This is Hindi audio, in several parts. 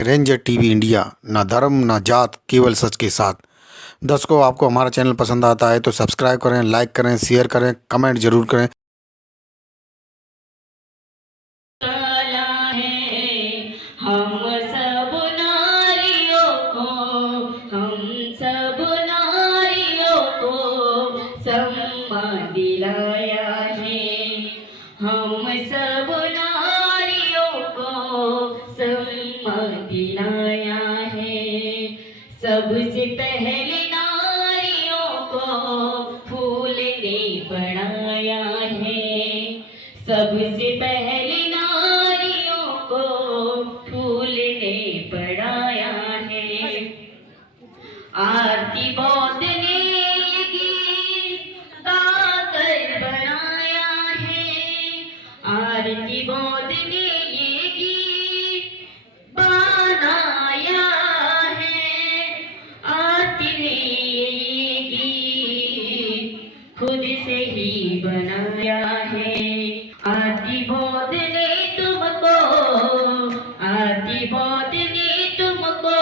रेंजर टीवी इंडिया, ना धर्म ना जात, केवल सच के साथ। दर्शकों, आपको हमारा चैनल पसंद आता है तो सब्सक्राइब करें, लाइक करें, शेयर करें, कमेंट जरूर करें। हम सब नारियों को सम्मान दिलाया है। हम सब नारियों को सम्मान दिलाया है। सबसे पहले नारियों को फूल ने बनाया है। सबसे पहले नारियों को फूल ने बढ़ाया है। आरती बौद्ध ने ये गीत गाकर बनाया है। आरती बौद्ध ने ये गीत बनाया है। आरती ने ये गीत खुद से ही बनाया है। आरती बौद्ध ने तुमको, आरती बौद्ध ने तुमको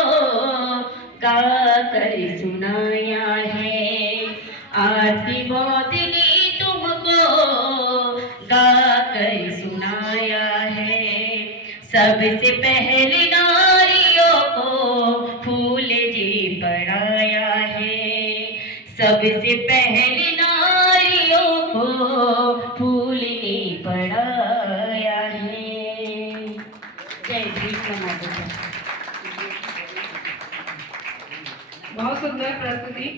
गाकर सुनाया है। आरती बौद्ध ने तुमको गाकर सुनाया है। सबसे पहले नारियों को फूल जी बढ़ाया है। सबसे पहले नारियों को फूल ने बढ़ाया है। जय श्री कृष्ण। बहुत सुंदर प्रस्तुति।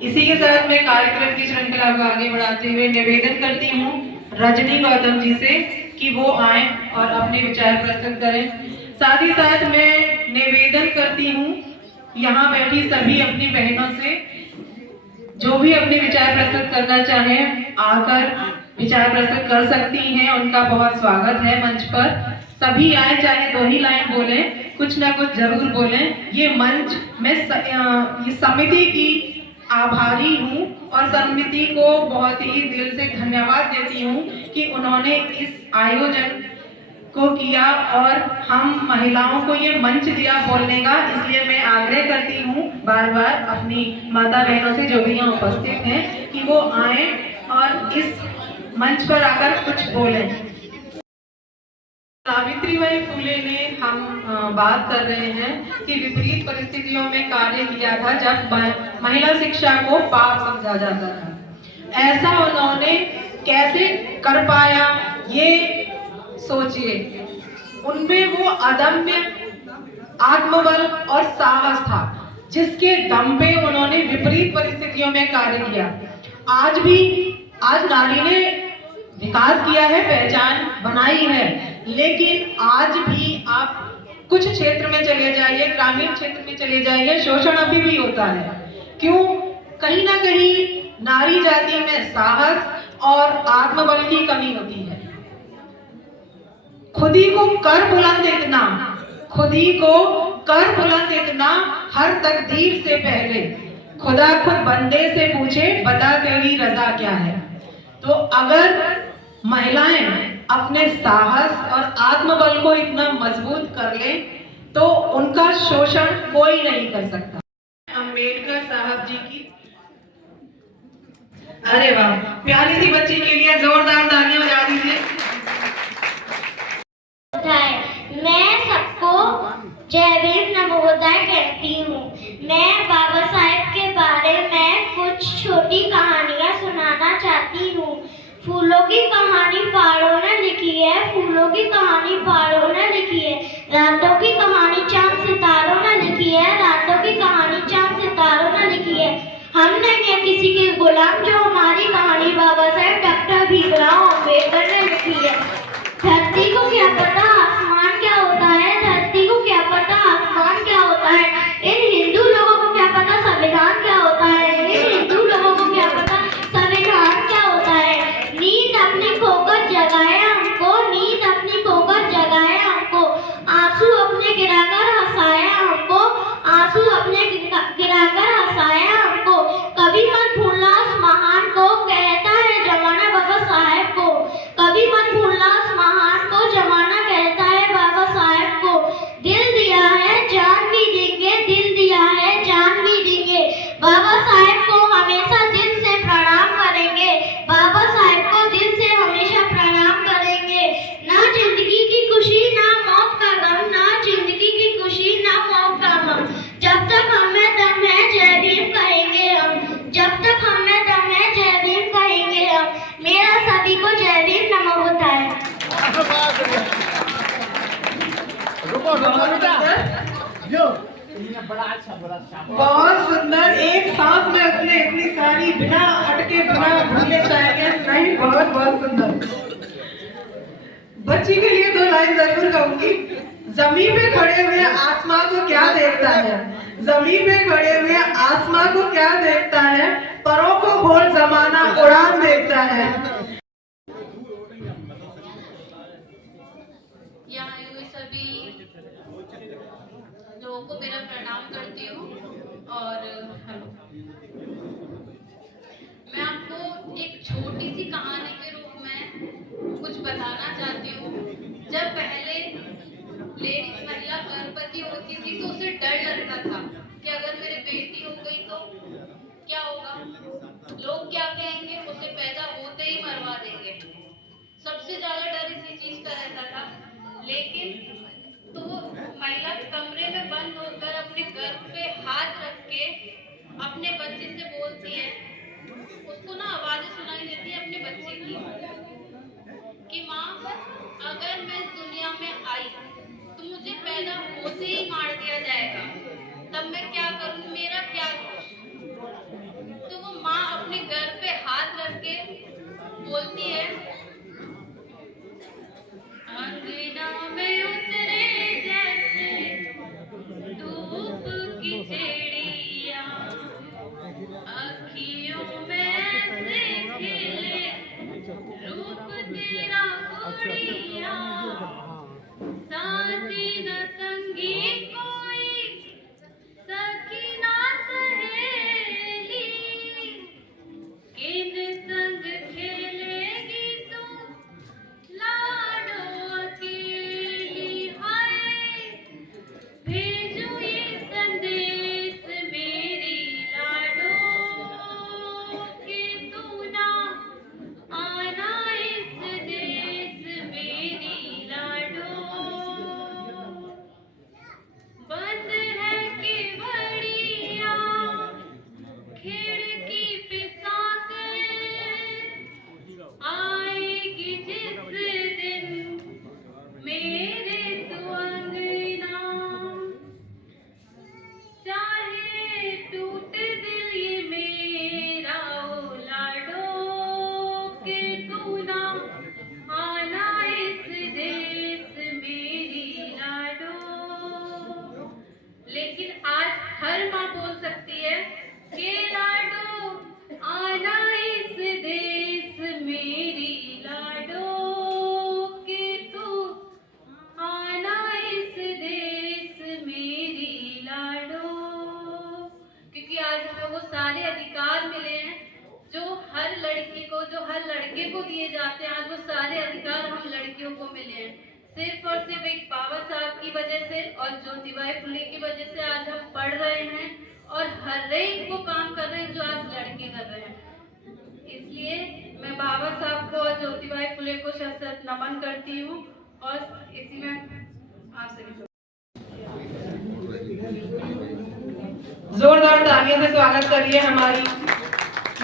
इसी के साथ मैं कार्यक्रम की श्रृंखला को आगे बढ़ाते हुए निवेदन करती हूँ रजनी गौतम जी से कि वो आए और अपने विचार प्रस्तुत करें। साथ ही साथ मैं निवेदन करती हूँ यहाँ बैठी सभी अपनी बहनों से, जो भी अपने विचार प्रस्तुत करना चाहें आकर विचार प्रस्तुत कर सकती हैं। उनका बहुत स्वागत है मंच पर। सभी आए, चाहे 2 ही लाइन बोले, कुछ ना कुछ जरूर बोलें। ये मंच मैं ये समिति की आभारी हूँ और समिति को बहुत ही दिल से धन्यवाद देती हूँ कि उन्होंने इस आयोजन को किया और हम महिलाओं को ये मंच दिया बोलने का। इसलिए मैं आग्रह करती हूँ बार बार अपनी माता बहनों से जो भी यहाँ उपस्थित हैं कि वो आए और इस मंच पर आकर कुछ बोलें। सावित्रीबाई फुले ने हम बात कर रहे हैं कि विपरीत परिस्थितियों में कार्य किया था जब महिला शिक्षा को पाप समझा जाता था। ऐसा उन्होंने कैसे कर पाया, ये सोचिए। उनमें वो अदम्य आत्मबल और साहस था जिसके दम पे उन्होंने विपरीत परिस्थितियों में कार्य किया। आज नारी ने विकास किया है, पहचान बनाई है, लेकिन आज भी आप कुछ क्षेत्र में चले जाइए, ग्रामीण क्षेत्र में चले जाइए, शोषण अभी भी होता है। क्यों? कहीं ना कहीं नारी जाति में साहस और आत्मबल की कमी होती है। खुदी को कर बुलंद इतना हर तकदीर से पहले खुदा खुद बंदे से पूछे, बता तेरी रजा क्या है। तो अगर महिलाएं अपने साहस और आत्मबल को इतना मजबूत कर ले तो उनका शोषण कोई नहीं कर सकता। अम्बेडकर साहब जी की, अरे वाह, प्यारी सी बच्ची के लिए जोरदार तालियां बजा दीजिए। मैं सबको जय भीम नमोदय कहती हूँ। मैं बाबा साहेब के बारे में कुछ छोटी कहानियाँ सुनाना चाहती हूँ। फूलों की कहानी पहाड़ों ने लिखी है, फूलों की कहानी पहाड़ों ने लिखी है। रातों की कहानी चांद सितारों ने लिखी है, रातों की कहानी चांद सितारों ने लिखी है। हम नहीं है किसी के गुलाम, जो हमारी कहानी बाबा साहेब डॉक्टर भीमराव अम्बेडकर ने लिखी है। धरती को क्या पता आसमान क्या होता है, धरती को क्या पता आसमान क्या होता है। इन हिंदू लोगों को क्या पता संविधान क्या होता है, इन हिंदू लोगों को क्या पता संविधान क्या होता है। नींद अपनी खोकर जगाए हमको, नींद अपनी खोकर जगाए बहुत सुंदर, एक सांस में उसने इतनी सारी बिना अटके बिना भूले शायरियां सुनाई। बहुत बहुत सुंदर। बच्ची के लिए 2 लाइन जरूर कहूंगी। जमीन पे खड़े हुए आसमां को क्या देखता है, जमीन पे खड़े हुए आसमां को क्या देखता है, परों को बोल जमाना उड़ान देखता है। यहाँ आए हुए सभी लोगों को मेरा प्रणाम करती हूँ और मैं आपको एक छोटी सी कहानी के रूप में कुछ बताना चाहती हूँ। जब पहले लेडीज महिला गर्भवती होती थी तो उसे डर लगता था कि अगर मेरी बेटी हो गई तो क्या होगा, लोग क्या कहेंगे, उसे पैदा होते ही मरवा देंगे। सबसे ज्यादा डर इसी चीज का रहता था। लेकिन तो महिला कमरे में बंद होकर अपने गर्भ पे हाथ रख के अपने बच्चे से बोलती है, उसको ना आवाजें सुनाई देती है अपने बच्चे की कि माँ अगर मैं इस दुनिया में आई तो मुझे पैदा होते ही मार दिया जाएगा, तब मैं क्या करूँ, मेरा क्या दोष। तो वो माँ अपने गर्भ पे हाथ रख के बोलती है, अंगना में उतरे जैसे धूप की चिड़िया, अखियों में से खिले रूप तेरा गुड़िया, साथी न संगी कोई, सखी ना सहेली, किन संग खेलेगी तू लाडो अकेली। हाय भेजो ये संदेश मेरी लाडो कि तू ना आना इस देश मेरी लाडो। बंद है कि बड़िया खिड़की पे साकर, आएगी जिस दिन मेरे तू अंगना, चाहे टूट दिल ये मेरा ओ लाडो कि तू ना आना इस देश मेरी लाडो। लेकिन आज हर माँ बोल सकती है कि लाडो आना इस देश मेरी लाडो कि तू आना इस देश मेरी लाडो। क्योंकि आज हमें वो सारे अधिकार मिले हैं जो हर लड़की को, जो हर लड़के को दिए जाते हैं। आज वो सारे अधिकार हम लड़कियों को मिले हैं सिर्फ और सिर्फ एक बाबा साहब की वजह से और ज्योतिबाई फुले की वजह से आज हम पढ़ रहे हैं और हर एक वो काम कर रहे हैं जो आज लड़के कर रहे हैं। इसलिए मैं बाबा साहब को और ज्योतिबाई फुले को शत नमन करती हूँ और इसी में आप सभी जोरदार तालियों से स्वागत करिए हमारी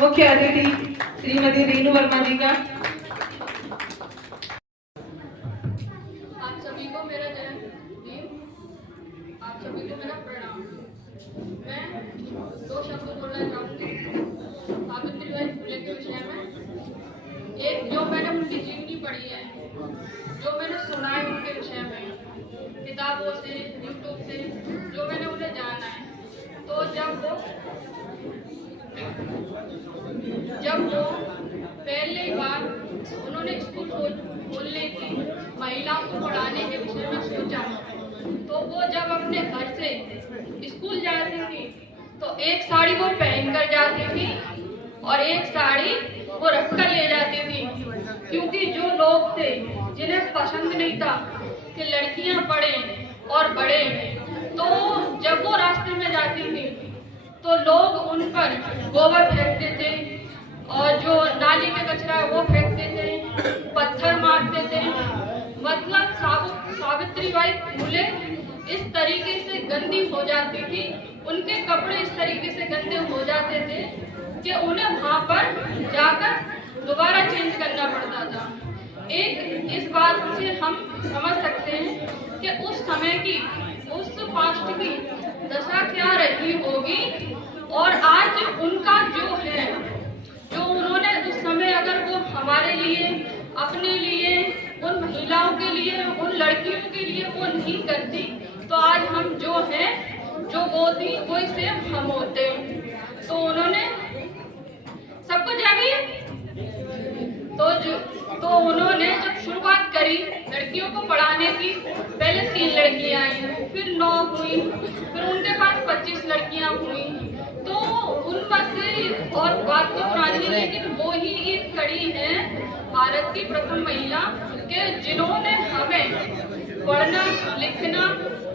मुख्य अतिथि श्रीमती रेणु वर्मा जी का। आप सभी को मेरा जय हिंद, आप सभी को मेरा प्रणाम। मैं 2 शब्द बोलना चाहूँगी सावित्रीबाई फुले के विषय में। एक जो मैंने उनकी जीवनी पढ़ी है, जो मैंने सुना है उनके विषय में किताबों से, यूट्यूब से, जो मैंने उन्हें जाना है। तो जब वो पहली बार उन्होंने स्कूल खोलने की, महिलाओं को पढ़ाने के विषय में सोचा, तो वो जब अपने घर से स्कूल जाती थी तो एक साड़ी वो पहनकर जाती थी और एक साड़ी वो रखकर ले जाती थी। क्योंकि जो लोग थे जिन्हें पसंद नहीं था कि लड़कियां पढ़ें और बढ़ें, तो जब वो रास्ते में जाती थी तो लोग उन पर गोबर फेंकते थे और जो नाली में कचरा है वो फेंकते थे, पत्थर मारते थे। मतलब सावित्रीबाई फुले इस तरीके से गंदी हो जाती थी, उनके कपड़े इस तरीके से गंदे हो जाते थे कि उन्हें वहाँ पर जाकर दोबारा चेंज करना पड़ता था। एक इस बात से हम समझ सकते हैं कि उस समय की, उस पास्ट की दशा क्या रही होगी, और आज उनका जो है, जो उन्होंने उस समय अगर वो हमारे लिए, अपने लिए, उन महिलाओं के लिए, उन लड़कियों के लिए वो नहीं करती, तो आज हम जो हैं, जो वो थी वही से हम होते। तो उन्होंने सबको जब तो उन्होंने जब शुरुआत करी लड़कियों को पढ़ाने की, पहले 3 लड़कियां आई, फिर 9 हुई, फिर उनके पास 25 लड़कियां हुई। तो उनमें से और बात तो पुरानी, लेकिन वो ही एक खड़ी है भारत की प्रथम महिला के जिन्होंने हमें पढ़ना, लिखना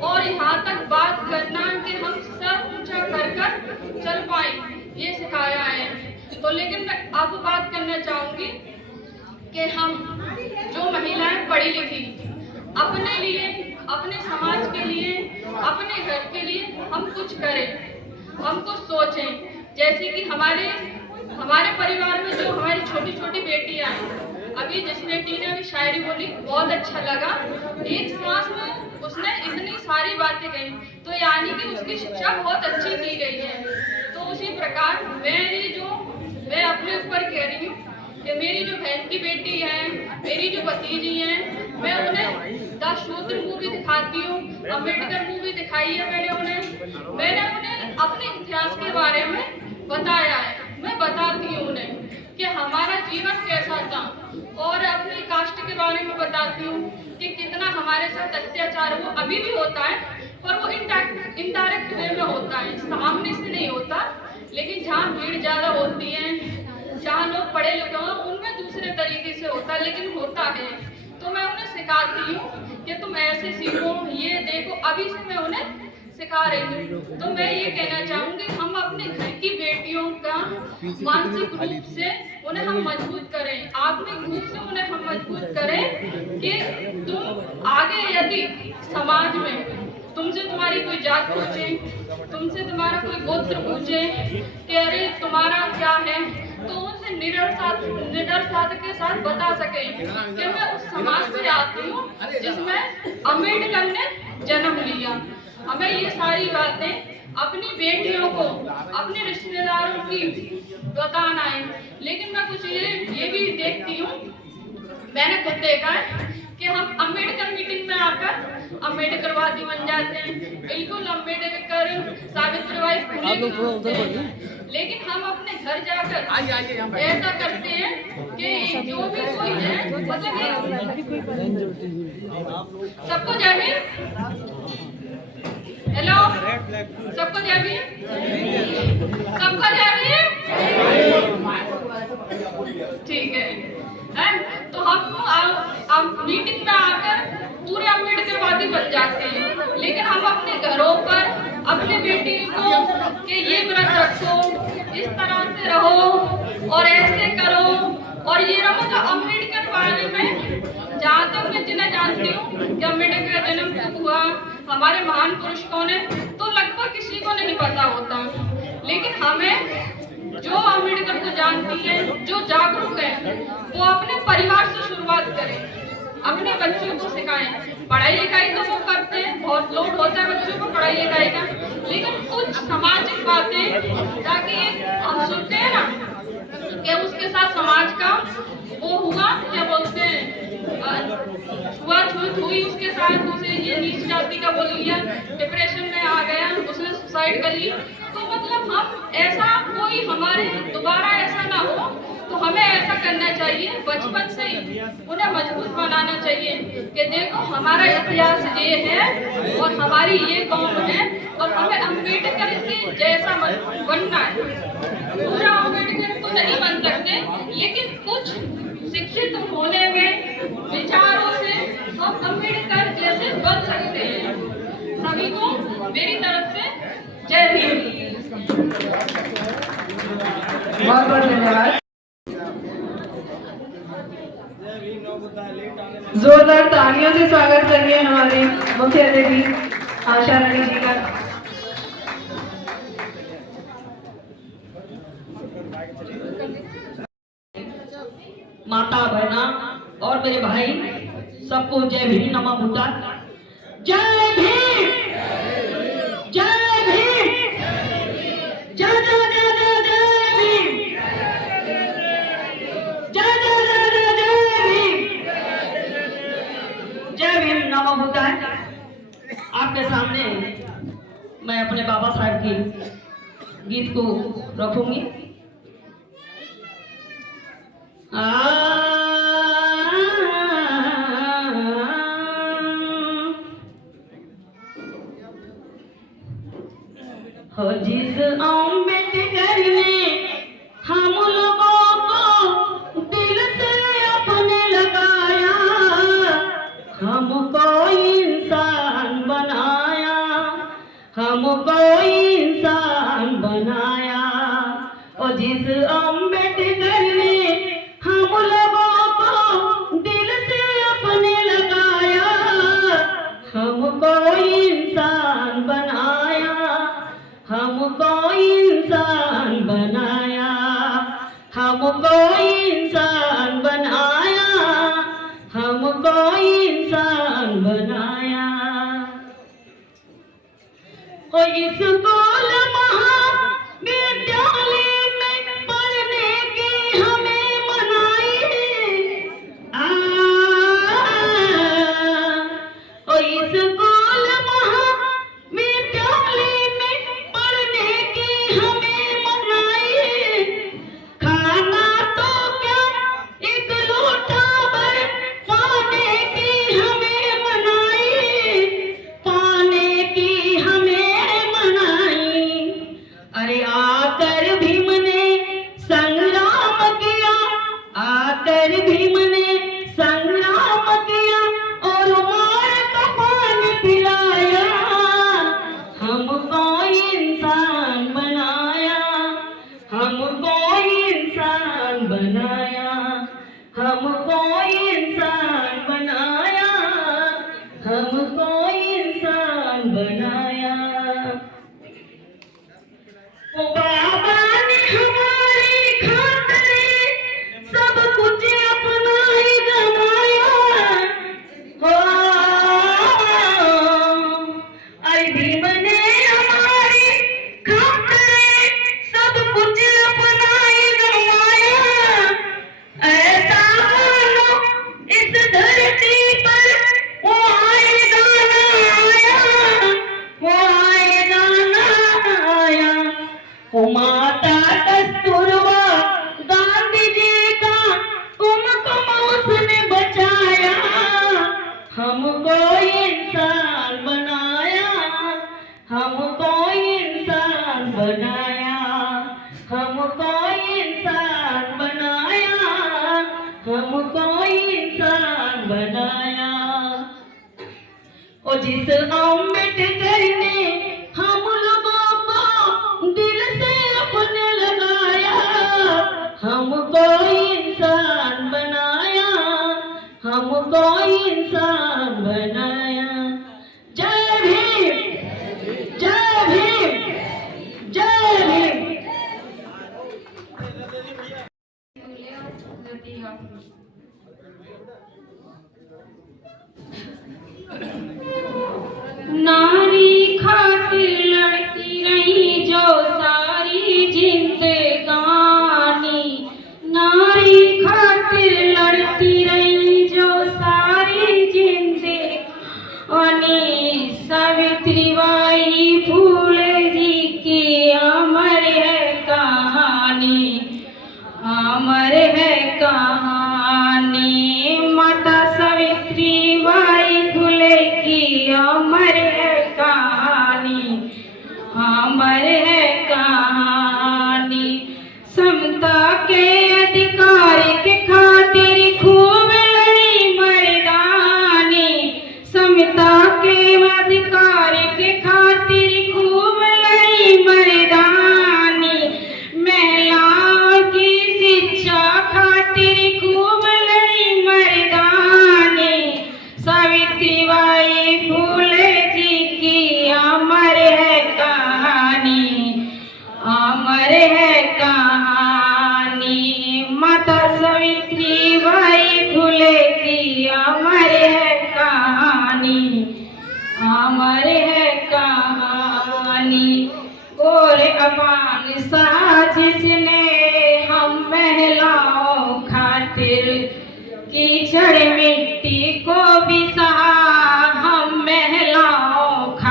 और यहाँ तक बात करना कि हम सब ऊंचा कर चल पाए, ये सिखाया है। तो लेकिन मैं अब बात करना चाहूंगी कि हम जो महिलाएं पढ़ी लिखी, अपने लिए, अपने समाज के लिए, अपने घर के लिए हम कुछ करें, हम कुछ सोचें। जैसे कि हमारे परिवार में जो हमारी छोटी छोटी बेटियां हैं, अभी जिस बेटी ने अभी शायरी बोली, बहुत अच्छा लगा। एक सांस में उसने इतनी सारी बातें कही, तो यानी कि उसकी शिक्षा बहुत अच्छी की गई है। तो उसी प्रकार मैं अपने ऊपर कह रही हूँ कि मेरी जो बहन की बेटी है, मेरी जो भतीजी है, मैं उन्हें 10 शूद्र मूवी दिखाती हूँ, अम्बेडकर मूवी दिखाई है मैंने उन्हें अपने इतिहास के बारे में बताया है। मैं बताती हूँ उन्हें कि हमारा जीवन कैसा था, और अपनी कास्ट के बारे में बताती हूँ कि कितना हमारे साथ अत्याचार वो अभी भी होता है, पर वो इनडायरेक्ट वे में होता है, सामने से नहीं होता। लेकिन जहाँ भीड़ ज्यादा होती है, जहाँ लोग पढ़े लिखे हो, उनमें दूसरे तरीके से होता है, लेकिन होता है। तो मैं उन्हें सिखाती हूँ कि तुम ऐसे सीखो, ये देखो, अभी से मैं उन्हें सिखा रही हूँ। तो मैं ये कहना चाहूँगी, हम अपने घर की बेटियों का मानसिक रूप से उन्हें हम मजबूत करें, आत्मिक रूप से उन्हें हम मजबूत करें कि तुम आगे यदि समाज में तुमसे तुम्हारी कोई जात पूछे, तुमसे तुम्हारा कोई गोत्र पूछे कि अरे तुम्हारा क्या है, तो उनसे निडरता के साथ बता सके कि मैं उस समाज से आती हूँ जिसमें अम्बेडकर ने जन्म लिया। हमें ये सारी बातें अपनी बेटियों को, अपने रिश्तेदारों की बताना है। लेकिन मैं कुछ ये भी देखती हूँ, मैंने खुद देखा है कि हम अम्बेडकर मीटिंग में आकर अम्बेडकरवादी बन जाते हैं, बिल्कुल अम्बेडकर, सावित्रीबाई फुले, लेकिन हम अपने घर जाकर ऐसा करते हैं कि जो भी कोई है, मतलब सबको जय हिंद, हेलो, सबको जय भीम, सबको जय भीम, ठीक है। तो हम मीटिंग में आकर पूरे अम्बेडकरवादी बन जाते हैं, लेकिन हम अपने घरों पर अपने बेटी को कि ये व्रत रखो, इस तरह से रहो और ऐसे करो और ये रहो। तो अम्बेडकर बारे में जहाँ तक मैं जिन्हें जानती हूँ कि अम्बेडकर का जन्म कब हुआ, हमारे महान पुरुष कौन है, तो लगभग किसी को नहीं पता होता। लेकिन हमें जो अम्बेडकर को जानती है, जो जागरूक है, वो अपने परिवार से शुरुआत करें, अपने बच्चों को सिखाएं। पढ़ाई लिखाई तो वो करते हैं, बहुत लोड होता है बच्चों को पढ़ाई लिखाई का, लेकिन कुछ सामाजिक बातें ताकि हम सुनते हैं ना कि उसके साथ समाज का वो हुआ, क्या बोलते हैं, छुआछूत हुई उसके साथ, उसे ये नीच जाति का बोल लिया, डिप्रेशन में आ गया, उसने सुसाइड कर ली। तो मतलब हम ऐसा कोई हमारे दोबारा ऐसा ना हो, तो हमें ऐसा करना चाहिए, बचपन से ही उन्हें मजबूत बनाना चाहिए कि देखो हमारा इतिहास ये है और हमारी ये कौम है और हमें अम्बेडकर के जैसा बनना है। पूरा अम्बेडकर तो नहीं बन सकते, लेकिन कुछ शिक्षित होने में, विचारों से हम अम्बेडकर जैसे बन सकते हैं। सभी को मेरी तरफ से जय भीम। बहुत बहुत धन्यवाद। जोरदार तालियों से स्वागत करिए हमारे मुख्य अतिथि आशा रानी जी का। माता बहना और मेरे भाई सबको जय भीम, नमः बुद्धाय, जय आपके सामने मैं अपने बाबा साहब की गीत को रखूंगी। हो जिस अम्बेडकर ने हम लोगों को दिल से अपने लगाया, हमको इंसान बनाया, हमको इंसान बनाया। और जिस अम्बेडकर ने हम लोगों को दिल से अपने लगाया, हमको इंसान बनाया, हमको इंसान बनाया, हमको इंसान बनाया, हमको इंसान बनाया। ओ स्कूल महाविद्यालय में पढ़ने की हमें मनाई, ओ स्कूल महाविद्यालय में पढ़ने की हमें मनाई। खाना तो क्या एक लोटा भर पाने की हमें मनाई, पाने की हमें मनाई। अरे आकर भीम ने संग्राम किया, आकर भीम ने संग्राम किया और मार का पानी पिलाया, हमको इंसान बनाया, हमको इंसान बनाया, हमको इंसान बनाया, हमको इंसान बनाया। ओ बाबा ने हमारी खातिर सब कुछ अपना ही गंवाया, हो अरे भीम ने हमारी खातिर सब कुछ अपना ही गंवाया। ऐसा मानो इस धरती पर वो आएगा ना आया, वो आएगा ना आया। ओ माता कस्तूरबा गांधी जी का कुमकुम उसने बचाया, हमको इंसान बनाया, हमको इंसान बनाया, हमको इंसान बनाया, हमको इंसान बनाया। और जिस अम्बेडकर ने हम लोगों को दिल से अपने लगाया, हमको इंसान बनाया, हमको इंसान बनाया। जय भीम, जय भीम, जय भीम। नारी खातिर लड़ती रही जो सारी जिंदगानी, नारी खातिर लड़ती रही जो सारी जिंदगानी। सावित्रीबाई फूले जी की अमर है कहानी, अमर है कहानी। माता सावित्रीबाई फूले की अमर है कहानी, अमर है कहानी। समता के अधिकार के खातिर खूब लड़ी मर्दानी, समता के अधिकार के खातिर खूब लड़ी मर्दानी। महिलाओं की शिक्षा खातिर खूब लड़ी मर्दानी। सावित्रीबाई फूले जी की अमर है कहानी, अमर है कहानी। माता सावित्रीबाई फूले की अमर है कहानी, अमर है कहानी। और अपान साजिश ने हम महिलाओं खातिर कीचड़ मिट्टी को भी सहा, हम महिलाओं खातिर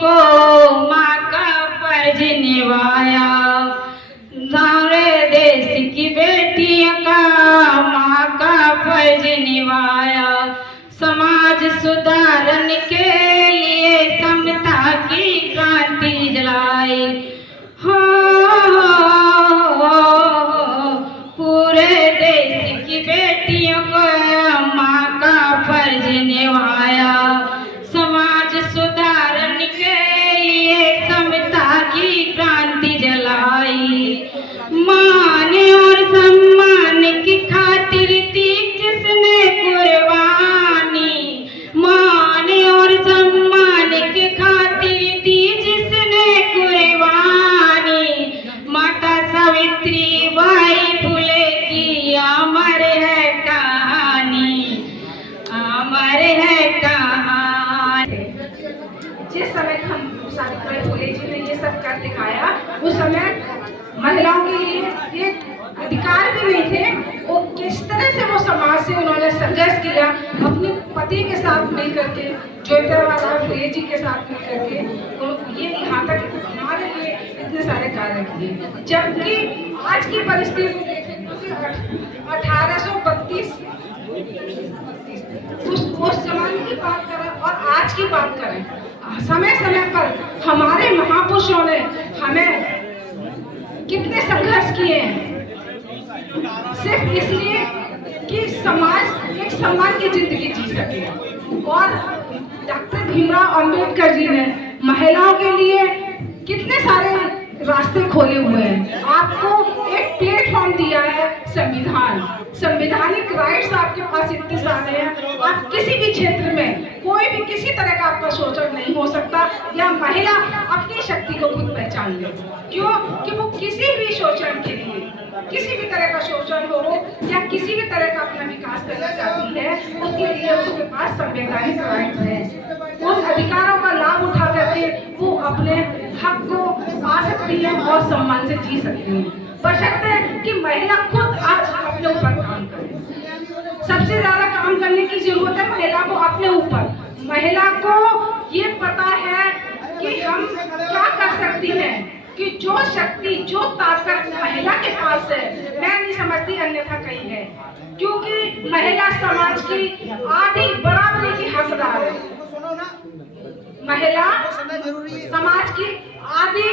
को माँ का फर्ज निभाया। सारे देश की बेटियों का माँ का फर्ज निभाया। समाज सुधारन के लिए समता की क्रांति जलाई। हो पूरे देश की बेटियों को माँ का फर्ज निभाया। समाज सुधारन के लिए समता की क्रांति जलाई। मान और सम्मान की खातिर दी जिसने कुर्बानी। मान और सम्मान की खातिर दी जिसने कुर्बानी। माता सावित्री बाई फुले की अमर है कहानी, अमर है कहानी। जिस समय हम सावित्रीबाई फुले जी ने ये सब कर दिखाया, उस समय महिलाओं के लिए ये अधिकार भी नहीं थे। वो किस तरह से वो समाज से उन्होंने संघर्ष किया, अपने पति के साथ मिल करके, ज्योतिबा फुले जी के साथ मिल करके, तो ये यहाँ तक हमारे लिए इतने सारे कार्य किए। जबकि आज की परिस्थिति देखें तो 1832 उस जमाने की बात करें और आज की बात करें, समय समय पर हमारे महापुरुषों ने हमें कितने संघर्ष किए हैं, सिर्फ इसलिए कि समाज एक सम्मान की जिंदगी जी सके। और डॉक्टर भीमराव अंबेडकर जी ने महिलाओं के लिए कितने सारे रास्ते खोले हुए हैं। आपको एक प्लेटफॉर्म दिया है संविधान, संवैधानिक राइट्स आपके पास इतने सारे हैं। आप किसी भी क्षेत्र में कोई भी किसी तरह का आपका शोषण नहीं हो सकता, या महिला अपनी शक्ति को खुद पहचान ले। क्यों कि वो किसी भी शोषण के लिए, किसी भी तरह का शोषण हो या किसी भी तरह का अपना विकास करना चाहती है, उसके लिए उसके पास संवैधानिक राइट है। उन अधिकारों का लाभ उठा करके वो अपने हक को पा सकती है और सम्मान से जी सकती है, बशर्ते कि महिला खुद आज अपने ऊपर काम करे। सबसे ज्यादा काम करने की जरूरत है महिला को अपने ऊपर। महिला को ये पता है कि हम क्या कर सकती हैं, कि जो शक्ति, जो ताकत महिला के पास है, मैं नहीं समझती अन्यथा कहीं है। क्योंकि महिला समाज की आधी बराबरी की हकदार है। महिला समाज की आधी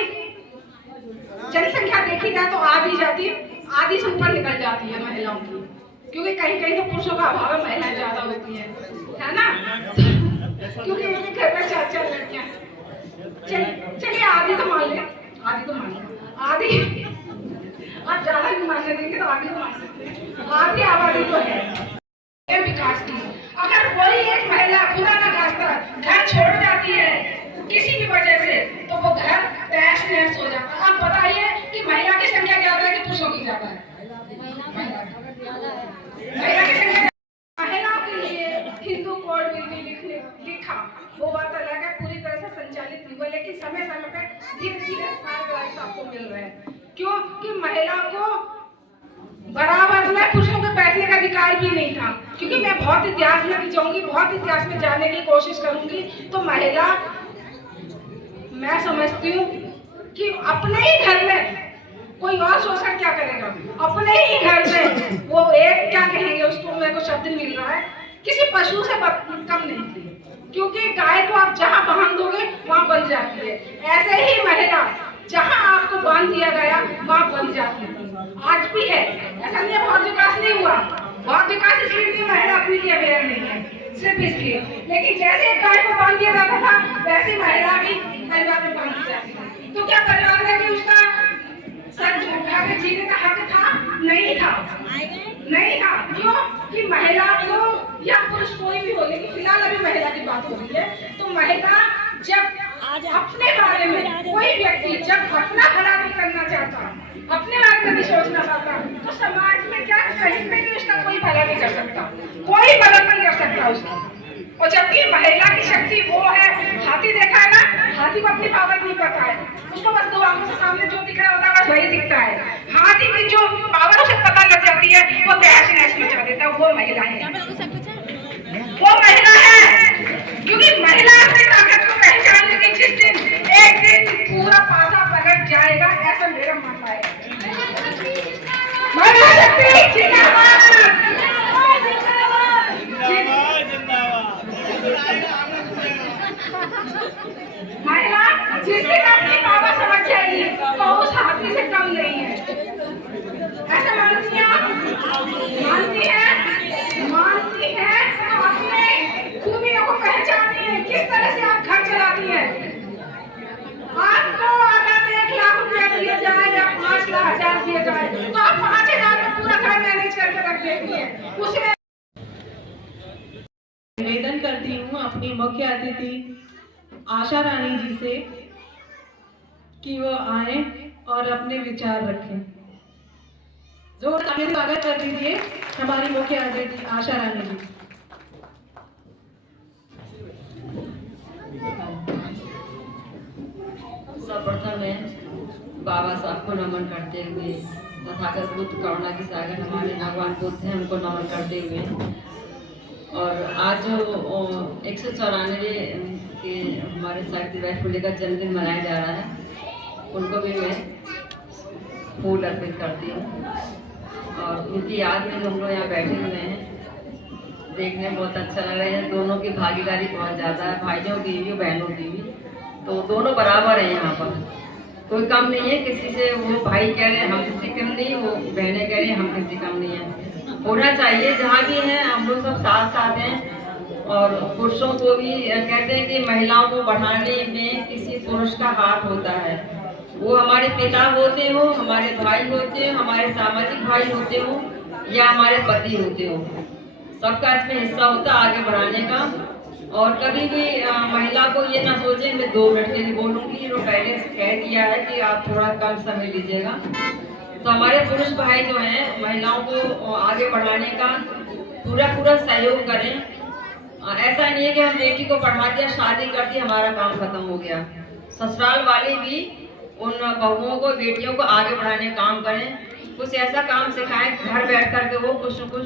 जनसंख्या देखी जाए तो आधी से ऊपर निकल जाती है महिलाओं की, क्योंकि कहीं कहीं तो पुरुषों का अभाव है, महिलाएं ज्यादा होती है ना। क्योंकि एक घर में 4-4 लड़कियां। चलिए आधी तो मान ले, आधी आप ज्यादा नहीं मानने देंगे तो आधी तो मान सकते हैं। आधी आबादी तो है विकास की। अगर कोई एक महिला खुदा न खास्ता घर छोड़ जाती है किसी भी वजह से, तो वो घर तहस नहस हो जाता है। आप बताइए कि महिला की संख्या ज्यादा है कि पुरुषों की ज्यादा है? महिला की संख्या। महिलाओं के लिए हिंदू कोड बिल भी लिखा, वो बात अलग है, पूरी तरह से संचालित नहीं हुआ, लेकिन समय समय पे धीरे धीरे सारे राइट्स आपको मिल रहे हैं। क्यों कि महिला को बराबर में पुरुषों के बैठने का अधिकार भी नहीं था। क्योंकि मैं बहुत इतिहास में भी जाऊंगी, बहुत इतिहास में जाने की कोशिश करूंगी, तो महिला, मैं समझती हूँ कि अपने ही घर में कोई और शोषण क्या करेगा, अपने ही घर में वो एक क्या कहेंगे उसको, मेरे को शब्द मिल रहा है, किसी पशु से कम नहीं थी। क्योंकि गाय को आप जहाँ बांध दोगे वहाँ बंध जाती है, ऐसे ही महिला जहाँ आपको बांध दिया गया वहाँ बंध जाती है। आज भी है, ऐसा नहीं है बहुत विकास नहीं हुआ, बहुत विकास इसलिए नहीं, महिला अपने लिए अवेयर नहीं है, सिर्फ इसलिए। लेकिन जैसे गाय को बांध दिया जाता था, वैसे महिला भी परिवार में बांध दी जाती थी। तो क्या परिवार में भी उसका सच उठा के जीने का हक था? नहीं था, नहीं था। क्यों कि महिला को, या पुरुष कोई भी हो, लेकिन फिलहाल अभी महिला की बात हो रही है, तो महिला जब अपने बारे में, कोई व्यक्ति जब अपना भला नहीं करना चाहता, अपने बारे में नहीं सोचना चाहता, तो समाज में क्या कहीं पे भी उसका कोई भला नहीं कर सकता, कोई मदद नहीं कर सकता उसका। और जबकि महिला की शक्ति वो है, हाथी देखा है ना, हाथी को अपनी पावर नहीं पता है, उसको बस दो आंखों से सामने जो दिख रहा होता है बस वही दिखता है। हाथी की जो पावर उसे पता लग जाती है, वो तहस नहस मचा देता है, वो महिला है, वो महिला है। क्योंकि महिला अपनी ताकत को पहचान लेगी जिस दिन जाएगा, ऐसा मेरा मानना है। भारत जिंदाबाद, महिला जिस दिन अपनी बाबा समझ जाएगी तो उस हाथी से कम नहीं है। ऐसा मानती हैं आप? मानती है तो अपने खूबियों को पहचानिए, किस तरह से आप घर चलाती हैं। आपको अगर 1 लाख रुपया दिया जाए या 5,00,000 दिया जाए तो आप 5,000 में पूरा घर मैनेज करके रख देती हैं। उसमें निवेदन करती हूँ अपनी मुख्य अतिथि आशा रानी जी से कि वो आए और अपने विचार रखें। जोरदार स्वागत कर दीजिए हमारी मुख्य अतिथि आशा रानी जी। सर्वप्रथम मैं बाबा साहब को नमन करते हुए तथागत बुद्ध करुणा के सागर हमारे भगवान बुद्ध हैं, उनको नमन करते हुए, और आज जो 194 के हमारे सावित्रीबाई फुले का जन्मदिन मनाया जा रहा है, उनको भी मैं फूल अर्पित करती हूँ। और उनकी याद में हम लोग यहाँ बैठे हुए हैं, देखने में बहुत अच्छा लग रहा है। दोनों की भागीदारी बहुत ज़्यादा है, भाइयों की भी बहनों की भी, तो दोनों बराबर हैं यहाँ पर, कोई कम नहीं है किसी से। वो भाई कह रहे हैं हम किसी कम नहीं, वो बहनें कह रही हैं हम किसी कम नहीं है। होना चाहिए, जहाँ भी हैं हम लोग सब साथ साथ हैं। और पुरुषों को भी कहते हैं कि महिलाओं को बढ़ाने में किसी पुरुष का हाथ होता है, वो हमारे पिता होते हो, हमारे भाई होते हो, हमारे सामाजिक भाई होते हो, या हमारे पति होते हो, सबका इसमें हिस्सा होता है आगे बढ़ाने का। और कभी भी महिला को ये ना सोचे मैं 2 मिनट के लिए बोलूँगी, वो पहले से कह दिया है कि आप थोड़ा कम समय लीजिएगा। तो हमारे पुरुष भाई जो हैं महिलाओं को आगे बढ़ाने का पूरा सहयोग करें। ऐसा नहीं है कि हम बेटी को पढ़ा दिया, शादी कर दी, हमारा काम खत्म हो गया। ससुराल वाले भी उन बहुओं को, बेटियों को आगे बढ़ाने का काम करें, कुछ ऐसा काम सिखाएं घर बैठ कर के वो कुछ न कुछ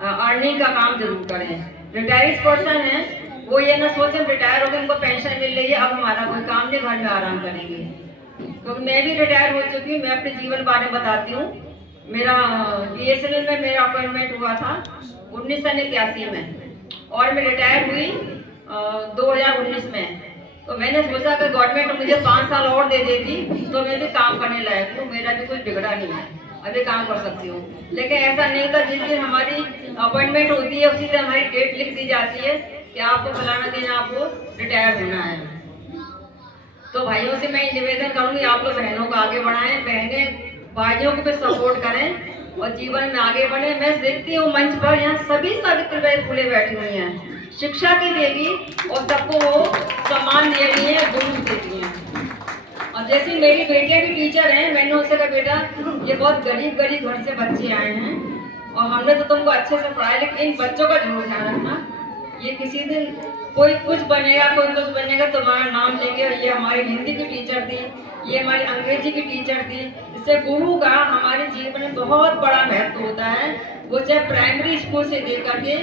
अर्निंग का काम जरूर करें। रिटायर्ड पर्सन है वो ये ना सोचें रिटायर हो गए उनको पेंशन मिल रही है अब हमारा कोई काम नहीं, घर में आराम करेंगे। क्योंकि मैं भी रिटायर हो चुकी हूँ, मैं अपने जीवन बारे में बताती हूँ। मेरा BSNL में मेरा अपॉइंटमेंट हुआ था 1981 में, और मैं रिटायर हुई 2019 में। तो मैंने सोचा कि गवर्नमेंट मुझे 5 साल और दे देती तो मैं भी काम करने लायक हूँ, मेरा भी कुछ बिगड़ा नहीं है, अभी काम कर सकती हूँ। लेकिन ऐसा नहीं था, जिस दिन हमारी अपॉइंटमेंट होती है उसी दिन हमारी डेट लिख दी जाती है कि आपको फलाना दिन आपको रिटायर होना है। तो भाइयों से मैं निवेदन करूँगी आप लोग बहनों को आगे बढ़ाएं, बहनें भाइयों को भी सपोर्ट करें और जीवन में आगे बढ़े। मैं देखती हूँ मंच पर यहाँ सभी सावित्रीबाई फुले बैठी हुई हैं, शिक्षा की देवी, और सबको वो सम्मान दे रही है, गुरु देती हैं। और जैसे मेरी बेटियां भी टीचर हैं, मैंने उनसे कहा बेटा ये बहुत गरीब घर से बच्चे आए हैं और हमने तो तुमको अच्छे से पढ़ाया, लेकिन इन बच्चों का जरूर ध्यान रखना, ये किसी दिन कोई कुछ बनेगा कोई कुछ बनेगा तुम्हारा नाम लेंगे। ये हमारी हिंदी की टीचर थी, ये हमारी अंग्रेजी की टीचर थी। इससे गुरु का हमारे जीवन में बहुत बड़ा महत्व होता है, वो चाहे प्राइमरी स्कूल से लेकर के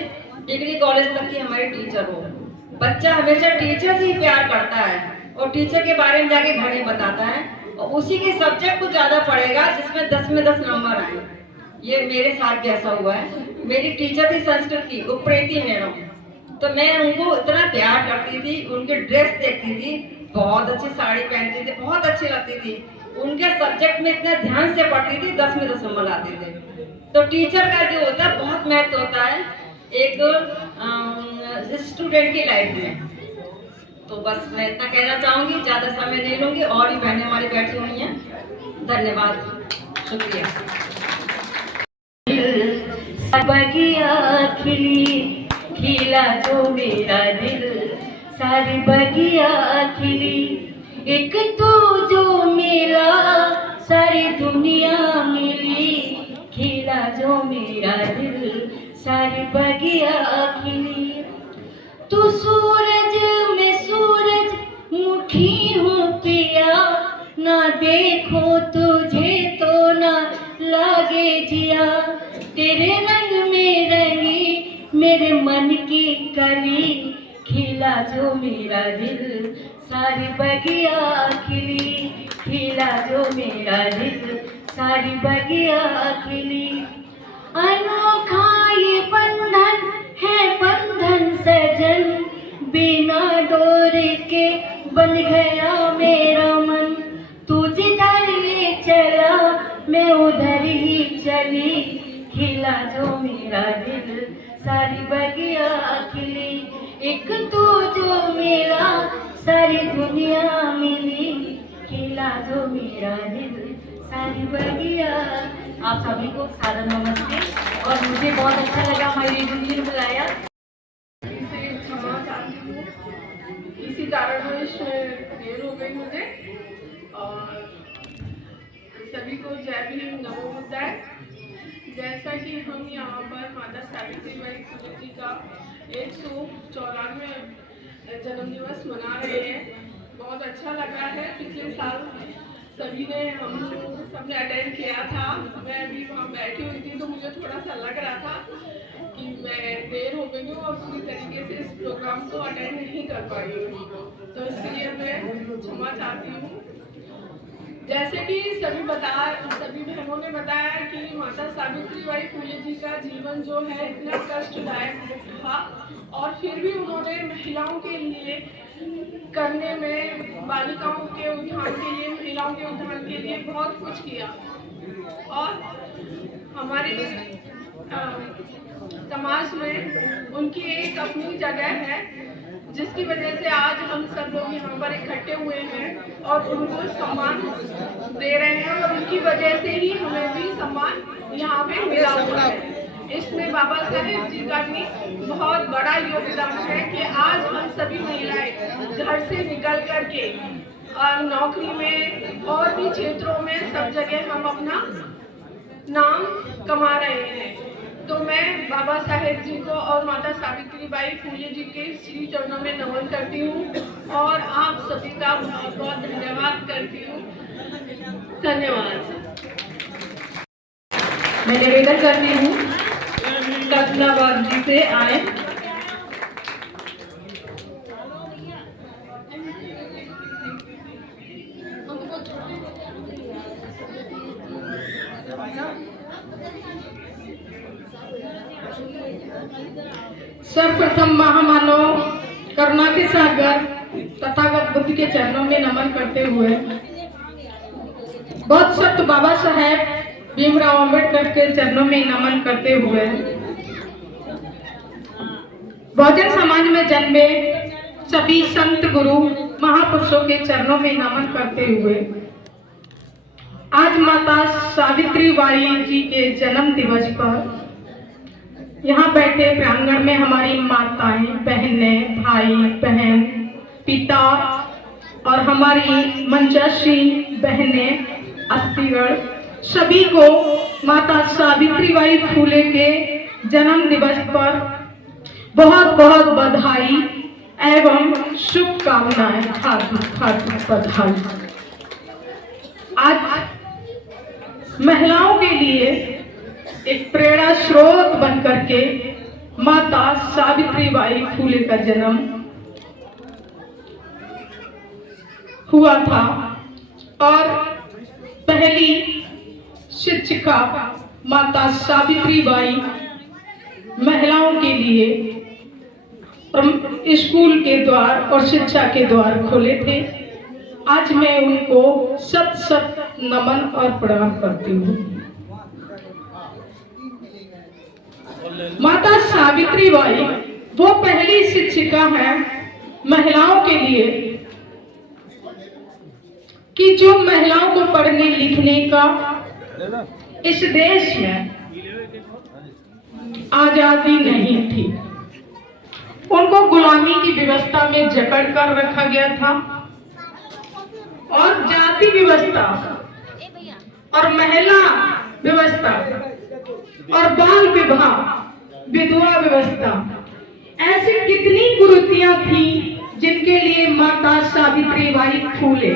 डिग्री कॉलेज तक की हमारी टीचर हो। बच्चा हमेशा टीचर से ही प्यार करता है और टीचर के बारे में जाके घर में बताता है, और उसी के सब्जेक्ट को ज़्यादा पढ़ेगा जिसमें 10 में 10 नंबर आए। ये मेरे साथ भी ऐसा हुआ है। मेरी टीचर थी संस्कृत की, उप्रेती मैडम, तो मैं उनको इतना प्यार करती थी, उनकी ड्रेस देखती थी, बहुत अच्छी साड़ी पहनती थी, बहुत अच्छी लगती थी, उनके सब्जेक्ट में इतना ध्यान से पढ़ती थी, 10 में 10 नंबर आते थे। तो टीचर का जो होता है बहुत महत्व होता है एक स्टूडेंट की लाइफ में। तो बस मैं इतना कहना चाहूँगी, ज़्यादा समय नहीं लूँगी, और भी बहनें हमारी बैठी हुई हैं। धन्यवाद, शुक्रिया। बगिया खिली खिला जो मेरा दिल, सारी बगिया खिली, एक तू जो मेरा सारी दुनिया मिली, खिला जो मेरा दिल सारी बगिया खिली। तू सूरज में सूरज मुखी हूँ पिया, ना देखो तुझे तो ना लागे जिया, तेरे रंग में रंगी मेरे मन की कली, खिला जो मेरा दिल सारी बगिया खिली, खिला जो मेरा दिल सारी बगिया खिली। अनोखा ये बंधन है बंधन सजन, बिना डोर के बन गया मेरा मन। तू जिधर ले चला मैं उधर ही चली, खिला जो मेरा दिल सारी बगिया खिली। एक तू जो मेरा सारी दुनिया मिली, खिला जो मेरा दिल सारी बगिया। आप सभी को सादर नमस्ते, और मुझे बहुत अच्छा लगा हमारी दीदी ने बुलाया। से क्षमा चाहती हूँ, इसी कारणवश देर हो गई मुझे। और सभी को जय भीम नमो बुद्धाय। जैसा कि हम यहाँ पर माता सावित्रीबाई फुले जी का 194वां जन्म दिवस मना रहे हैं, बहुत अच्छा लगा है। पिछले साल सभी ने हम सबने अटेंड किया था। मैं अभी वहाँ बैठी हुई थी तो मुझे थोड़ा सा लग रहा था कि मैं देर हो गई हूँ और पूरी तरीके से इस प्रोग्राम को अटेंड नहीं कर पाई हूँ, तो इसलिए मैं क्षमा चाहती हूँ। जैसे कि सभी बहनों ने बताया कि माता सावित्रीबाई फुले जी का जीवन जो है इतना कष्टदायक था, और फिर भी उन्होंने महिलाओं के लिए करने में, बालिकाओं के उत्थान के लिए, महिलाओं के उत्थान के लिए बहुत कुछ किया। और हमारे समाज में उनकी एक अपनी जगह है, जिसकी वजह से आज हम सब लोग यहाँ पर इकट्ठे हुए हैं और उनको सम्मान दे रहे हैं, और उनकी वजह से ही हमें भी सम्मान यहाँ पे मिला हुआ है। इसमें बाबा साहेब जी का भी बहुत बड़ा योगदान है कि आज हम सभी महिलाएं घर से निकल करके नौकरी में और भी क्षेत्रों में सब जगह हम अपना नाम कमा रहे हैं। तो मैं बाबा साहेब जी को और माता सावित्रीबाई फुले जी के श्री चरणों में नमन करती हूँ, और आप सभी का बहुत बहुत धन्यवाद करती हूँ। धन्यवाद। मैं निवेदन करती हूँ कल्पनाबाद जी से आए। सर्वप्रथम महामानव करुणा के सागर तथागत बुद्ध के चरणों में नमन करते हुए बहुत सख्त बाबा साहेब भीमराव अम्बेडकर के चरणों में नमन करते हुए बहुजन समाज में जन्मे सभी संत गुरु महापुरुषों के चरणों में नमन करते हुए आज माता सावित्रीबाई जी के जन्म दिवस पर यहाँ बैठे प्रांगण में हमारी माताएं, बहनें, भाई बहन, पिता और हमारी मंचाश्री बहनें, अस्थिगढ़, सभी को माता सावित्रीबाई फुले के जन्म दिवस पर बहुत बहुत बधाई एवं शुभकामनाएं। हार्दिक बधाई। आज महिलाओं के लिए एक प्रेरणा स्रोत बनकर के माता सावित्रीबाई फुले का जन्म हुआ था, और पहली शिक्षिका माता सावित्रीबाई महिलाओं के लिए स्कूल के द्वार और शिक्षा के द्वार खोले थे। आज मैं उनको सत सत नमन और प्रणाम करती हूँ। माता सावित्रीबाई वो पहली शिक्षिका है महिलाओं के लिए कि जो महिलाओं को पढ़ने लिखने का इस देश में आजादी नहीं थी। उनको गुलामी की व्यवस्था में जकड़ कर रखा गया था, और जाति व्यवस्था और महिला व्यवस्था और बाल विवाह, विधवा व्यवस्था, ऐसी कितनी कुरीतियां थी जिनके लिए माता सावित्रीबाई फुले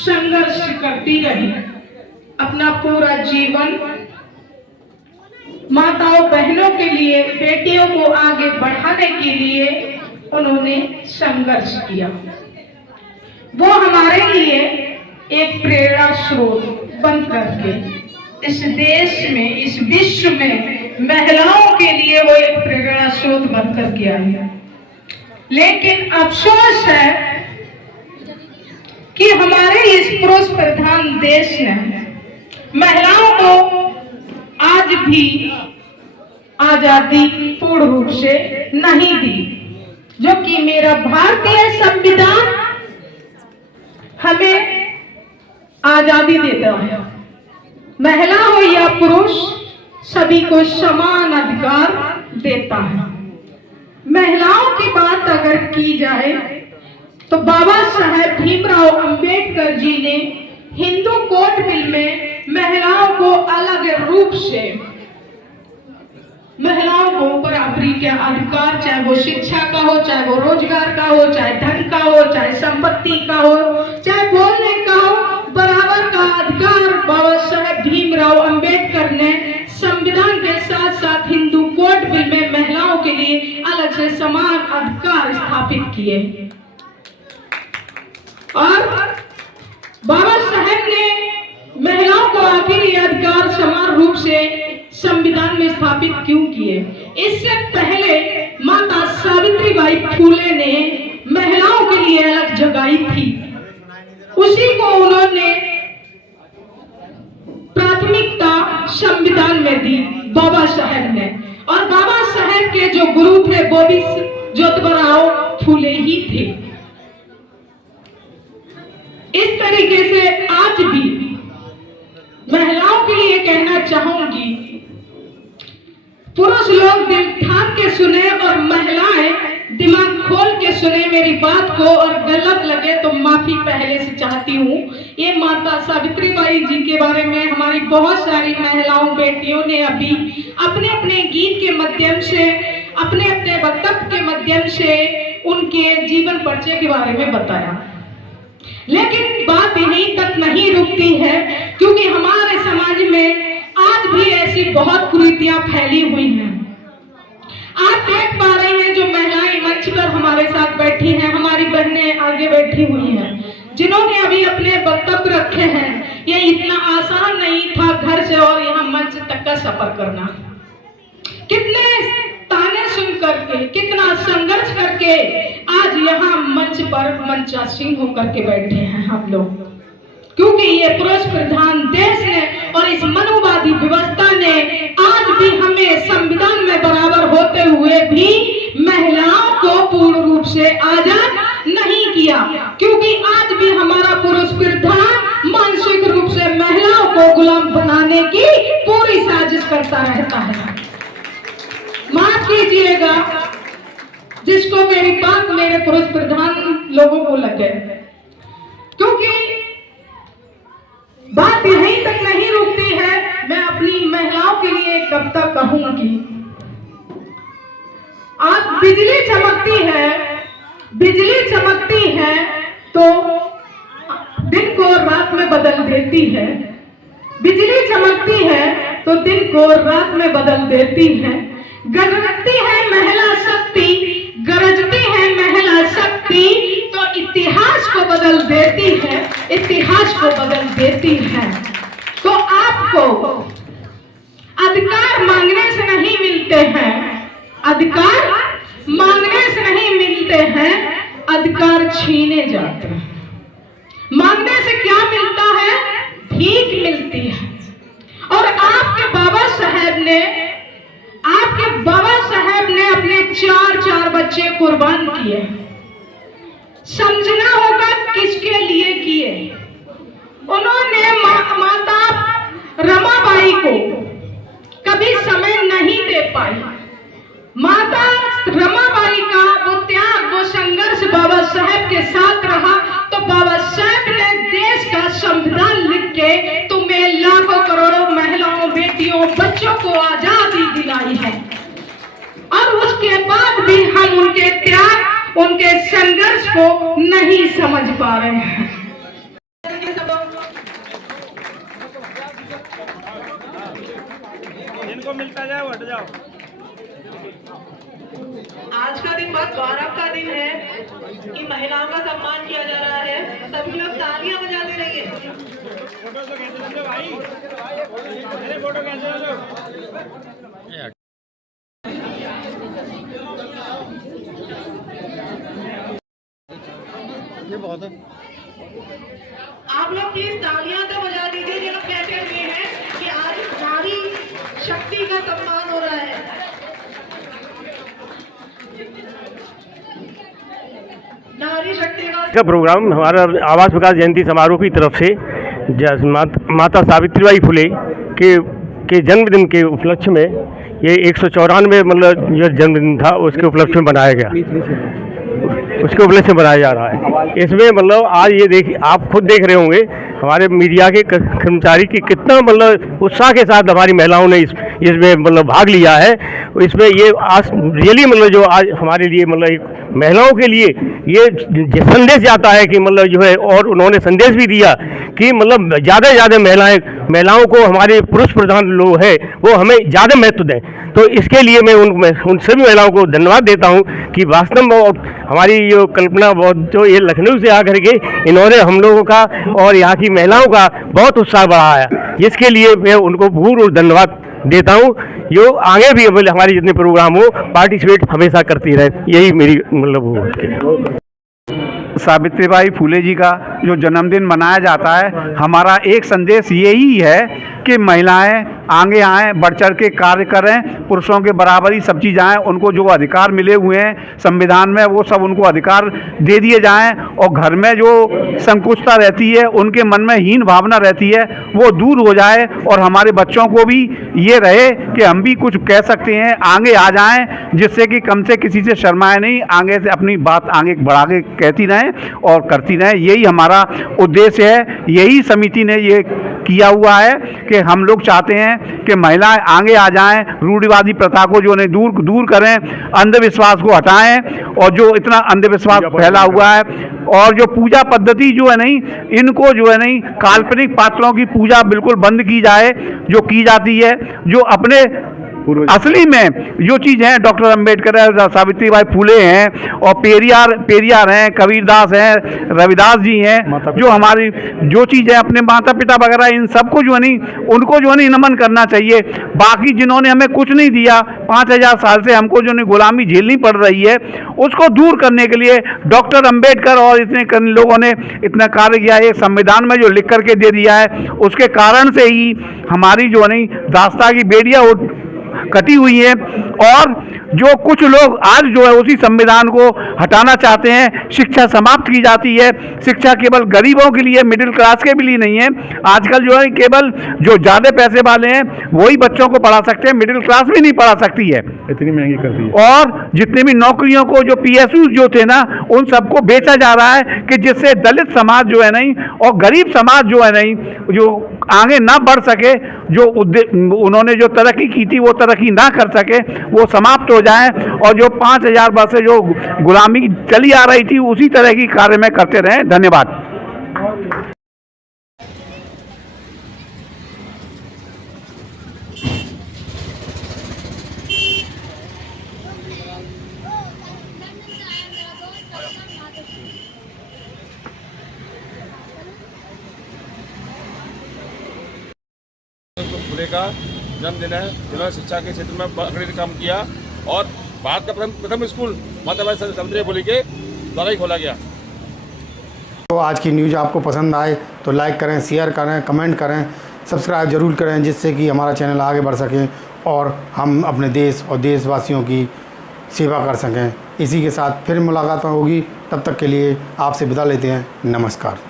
संघर्ष करती रही। अपना पूरा जीवन माताओं बहनों के लिए, बेटियों को आगे बढ़ाने के लिए उन्होंने संघर्ष किया। वो हमारे लिए एक प्रेरणा स्रोत बन करके इस देश में, इस विश्व में महिलाओं के लिए वो एक प्रेरणा स्रोत बन करके आई है। लेकिन अफसोस है कि हमारे इस पुरुष प्रधान देश ने महिलाओं को आज भी आजादी पूर्ण रूप से नहीं दी, जो कि मेरा भारतीय संविधान हमें आजादी देता है। महिला हो या पुरुष, सभी को समान अधिकार देता है। महिलाओं की बात अगर की जाए तो बाबा साहेब भीमराव अंबेडकर जी ने हिंदू कोड बिल में महिलाओं को अलग रूप से, महिलाओं को बराबरी के अधिकार, चाहे वो शिक्षा का हो, चाहे वो रोजगार का हो, चाहे धन का हो, चाहे संपत्ति का हो, चाहे बोलने का हो, बराबर का अधिकार बाबा साहेब भीमराव अंबेडकर ने संविधान के साथ साथ हिंदू कोड बिल में महिलाओं के लिए अलग से समान अधिकार स्थापित किए। और बाबा साहेब ने महिलाओं को आखिर ये अधिकार समान रूप से संविधान में स्थापित क्यों किए? इससे पहले माता सावित्रीबाई फूले ने महिलाओं के लिए अलग जगाई थी, उसी को उन्होंने प्राथमिकता संविधान में दी बाबा साहेब ने। और बाबा साहेब के जो गुरु थे वो भी ज्योतिबा फूले ही थे। इस तरीके से आज भी महिलाओं के लिए कहना चाहूंगी, पुरुष लोग दिल ठान के सुने और महिलाएं दिमाग खोल के सुने मेरी बात को, और गलत लगे तो माफी पहले से चाहती हूँ। ये माता सावित्रीबाई जी के बारे में हमारी बहुत सारी महिलाओं बेटियों ने अभी अपने अपने गीत के माध्यम से, अपने अपने वक्तव्य के माध्यम से उनके जीवन परिचय के बारे में बताया। लेकिन बात यहीं तक नहीं रुकती है, क्योंकि हमारे समाज में आज भी ऐसी बहुत कुरीतियां फैली हुई हैं। आप देख पा रहे हैं जो महिलाएं मंच पर हमारे साथ बैठी हैं, हमारी बहनें आगे बैठी हुई हैं, जिन्होंने अभी अपने वक्तव्य रखे हैं। ये इतना आसान नहीं था घर से और यहाँ मंच तक का सफर करना। कितने ताने सुन करके, कितना संघर्ष करके आज यहाँ मंच पर मंचासीन होकर के बैठे हैं हम लोग, क्योंकि ये पुरुष प्रधान देश ने और इस मनुवादी व्यवस्था ने आज भी हमें संविधान में बराबर होते हुए भी महिलाओं को पूर्ण रूप से आजाद नहीं किया, क्योंकि आज भी हमारा पुरुष प्रधान मानसिक रूप से महिलाओं को गुलाम बनाने की पूरी साजिश करता रहता है। माफ कीजिएगा जिसको मेरी बात मेरे पुरुष प्रधान लोगों को लगे, क्योंकि बात यहीं तक नहीं रुकती है। मैं अपनी महिलाओं के लिए एक कविता कहूंगी। आज बिजली चमकती है, बिजली चमकती है तो दिन को रात में बदल देती है। बिजली चमकती है तो दिन को रात में बदल देती है। गरजती है महिला शक्ति, गरजती है महिला शक्ति तो इतिहास को बदल देती है, इतिहास को बदल देती है। तो आपको अधिकार मांगने से नहीं मिलते हैं, अधिकार मांगने से नहीं मिलते हैं, अधिकार छीने जाते हैं। मांगने से क्या मिलता है? भीख मिलती है। और आपके बाबा साहेब ने अपने चार बच्चे कुर्बान किए। समझना होगा किसके लिए किए। उन्होंने माता रमाबाई को कभी समय नहीं दे पाई। माता रमाबाई का वो त्याग, वो संघर्ष बाबा साहेब के साथ रहा, तो बाबा साहेब ने देश का संविधान लिख के तुम्हें लाखों करोड़ों महिलाओं, बेटियों, बच्चों को आजादी दिलाई है। और उसके बाद भी हम उनके त्याग, उनके संघर्ष को नहीं समझ पा रहे हैं। जिनको मिलता जाए हट जाओ। आज का दिन बहुत गौरव का दिन है कि महिलाओं का सम्मान किया जा रहा है। सभी लोग तालियां बजाते रहिए। आप लोग प्लीज तालियां तो बजा दीजिए। ये लोग कहते हुए हैं कि आज नारी शक्ति का सम्मान हो रहा है। नारी शक्ति का प्रोग्राम हमारा आवास विकास जयंती समारोह की तरफ से माता सावित्रीबाई फुले के जन्मदिन के उपलक्ष्य में ये 194 मतलब जो जन्मदिन था उसके उपलक्ष्य में बनाया गया, उसके उपलक्ष्य में बनाया जा रहा है। इसमें मतलब आज ये आप खुद देख रहे होंगे हमारे मीडिया के कर्मचारी की कितना मतलब उत्साह के साथ हमारी महिलाओं ने इसमें मतलब भाग लिया है। इसमें ये आज रियली मतलब जो आज हमारे लिए मतलब एक महिलाओं के लिए ये संदेश जाता है कि मतलब जो है, और उन्होंने संदेश भी दिया कि मतलब ज़्यादा से ज़्यादा महिलाओं को हमारे पुरुष प्रधान लोग हैं वो हमें ज़्यादा महत्व दें। तो इसके लिए मैं उन सभी महिलाओं को धन्यवाद देता हूं कि वास्तव में हमारी जो कल्पना बहुत जो ये लखनऊ से आकर के इन्होंने हम लोगों का और यहाँ की महिलाओं का बहुत उत्साह बढ़ाया, जिसके लिए मैं उनको पूर्ण धन्यवाद देता हूँ। जो आगे भी हमारे जितने प्रोग्राम हो पार्टिसिपेट हमेशा करती रहे, यही मेरी मतलब वो। सावित्रीबाई फुले जी का जो जन्मदिन मनाया जाता है, हमारा एक संदेश यही है कि महिलाएं आगे आएँ, बढ़ चढ़ के कार्य करें, पुरुषों के बराबरी सब चीज़ आएँ, उनको जो अधिकार मिले हुए हैं संविधान में वो सब उनको अधिकार दे दिए जाएं, और घर में जो संकुचता रहती है, उनके मन में हीन भावना रहती है, वो दूर हो जाए, और हमारे बच्चों को भी ये रहे कि हम भी कुछ कह सकते हैं, आगे आ जाएं, जिससे कि कम से किसी से शर्माए नहीं, आगे से अपनी बात आगे बढ़ा के कहती रहें और करती रहें। यही हमारा उद्देश्य है। यही समिति ने ये किया हुआ है कि हम लोग चाहते हैं कि महिलाएं आगे आ जाएं, रूढ़िवादी प्रथा को जो है दूर करें, अंधविश्वास को हटाएं, और जो इतना अंधविश्वास फैला हुआ है, और जो पूजा पद्धति जो है नहीं, इनको जो है नहीं, काल्पनिक पात्रों की पूजा बिल्कुल बंद की जाए जो की जाती है। जो अपने असली में जो चीज़ है, डॉक्टर अंबेडकर है, सावित्रीबाई फुले हैं, और पेरियार हैं, कबीरदास हैं, रविदास जी हैं, जो हमारी जो चीज़ है अपने माता पिता वगैरह, इन सबको जो है नहीं, उनको जो है नहीं नमन करना चाहिए। बाकी जिन्होंने हमें कुछ नहीं दिया, 5000 साल से हमको जो नहीं गुलामी झेलनी पड़ रही है, उसको दूर करने के लिए डॉक्टर अंबेडकर और इतने लोगों ने इतना कार्य किया है। संविधान में जो लिख करके दे दिया है, उसके कारण से ही हमारी जो नहीं दास्ता की बेड़ियाँ कटी हुई है, और जो कुछ लोग आज जो है उसी संविधान को हटाना चाहते हैं। शिक्षा समाप्त की जाती है। शिक्षा केवल गरीबों के लिए, मिडिल क्लास के भी लिए नहीं है। आजकल जो है केवल जो ज़्यादा पैसे वाले हैं वही बच्चों को पढ़ा सकते हैं, मिडिल क्लास भी नहीं पढ़ा सकती है, इतनी महंगी कर दी है। और जितने भी नौकरियों को जो PSU जो थे ना, उन सबको बेचा जा रहा है कि जिससे दलित समाज जो है नहीं और गरीब समाज जो है नहीं, जो आगे ना बढ़ सके, जो उन्होंने जो तरक्की की थी वो तरक्की ना कर सके, वो समाप्त हो जाए, और जो 5000 वर्ष से जो गुलामी चली आ रही थी उसी तरह की कार्य में करते रहें। धन्यवाद। फुले का जन्मदिन है, जिन्होंने शिक्षा के क्षेत्र में अग्रणी काम किया, और भारत का प्रथम स्कूल माता सावित्रीबाई फुले के द्वारा ही खोला गया। तो आज की न्यूज़ आपको पसंद आए तो लाइक करें, शेयर करें, कमेंट करें, सब्सक्राइब जरूर करें, जिससे कि हमारा चैनल आगे बढ़ सके और हम अपने देश और देशवासियों की सेवा कर सकें। इसी के साथ फिर मुलाकात होगी, तब तक के लिए आपसे विदा लेते हैं। नमस्कार।